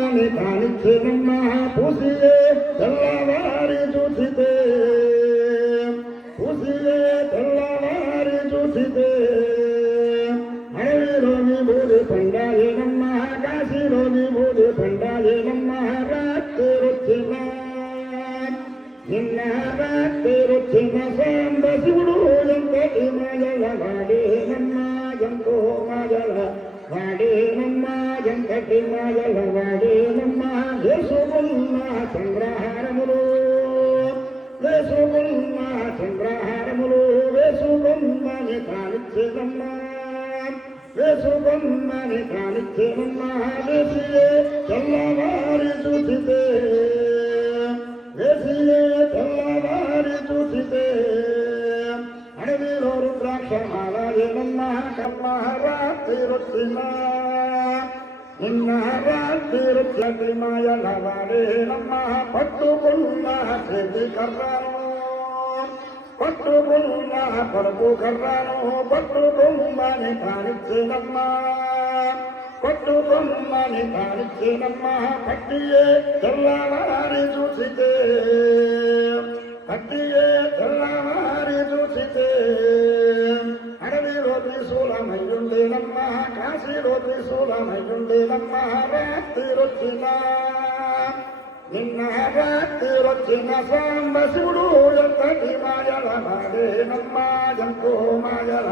మని కానిచ్చేనమ్మ పూసియే తెల్లవారి చూసితే పూసియే తెల్లవారి చూసితే అడవిలోని బూడి పండాయేనమ్మ కాశీలోని బూడి పండాయేనమ్మ రాత్రి వచ్చిన నిన్న రాత్రి వచ్చిన సాంబ శివుడు ఎంతటి మాయల వాడేనమ్మ ఎంతో మాయల వాడేనమ్మ ఎంతటి మాయల వాడేనమ్మ వేసుకున్న సంగ్రహారములు వేసుకున్న సంగ్రహారములు వేసుకున్నని కానిచ్చేనమ్మ వేసుకున్నని కానిచ్చేనమ్మ వేసియే తెల్లవారి చూసితే వేసియే తెల్లవారి చూసితే అడవిలో రుద్రాక్షమాలయేనమ్మ కర్మరాత్రి వచ్చిన నిన్న రాత్రి రుద్రటి మాయల వాడేనమ్మ పట్టుకున్న చేతి కర్రను పట్టుకున్న కొడుకు కర్రను పట్టుకుమ్మని కానిచ్చేనమ్మ పట్టుకుమ్మని కానిచ్చేనమ్మ పట్టియే తెల్లవారి చూసితే పట్టియే తెల్లవారి చూసితే అడవిలో త్రిశూలమయ్యుండేనమ్మ కాశీలో త్రిశూలమయ్యుండేనమ్మ రాత్రి వచ్చిన నిన్న రాత్రి వచ్చిన సాంబ శివుడు ఎంతటి మాయల వాడేనమ్మ ఎంతో మాయల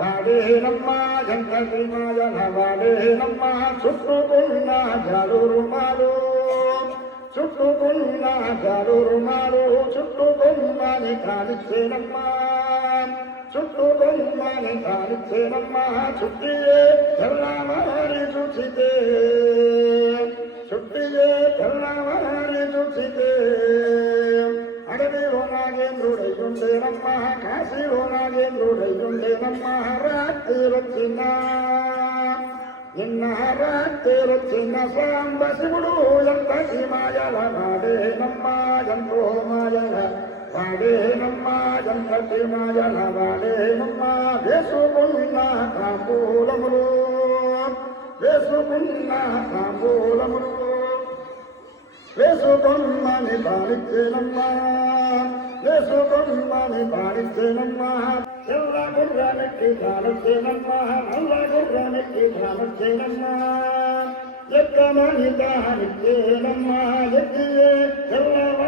వాడేనమ్మ ఎంతటి మాయల వాడేనమ్మ చుట్టుకున్న జాలురుమాలు చుట్టుకున్న జాలురుమాలు చుట్టుకున్నని కానిచ్చేనమ్మ చుట్టుకున్నని కానిచ్చేనమ్మ చుట్టియే తెల్లవారి చూసితే చుట్టియే తెల్లవారి చూసితే అడవిలో నాగేంద్రుడయ్యుండేనమ్మ కాశీలో నాగేంద్రుడయ్యుండేనమ్మ రాత్రి వచ్చిన నిన్న రాత్రి వచ్చిన సాంబ శివుడు ఎంతటి మాయల వాడేనమ్మ ఎంతో మాయల వాడేనమ్మ ఎంతటి మాయల వాడేనమ్మ వేసుకున్న తాంబూలములు వేసుకున్న తాంబూలములు వేసుకొమ్మని పాడించేనమ్మ వేసుకొమ్మని పాడించేనమ్మ ఎల్ల గుర్రానికి దానచ్చేనమ్మ నల్ల గుర్రానికి దానచ్చేనమ్మ ఎక్కమని దానిచ్చేనమ్మ ఎక్కియే ఎల్ల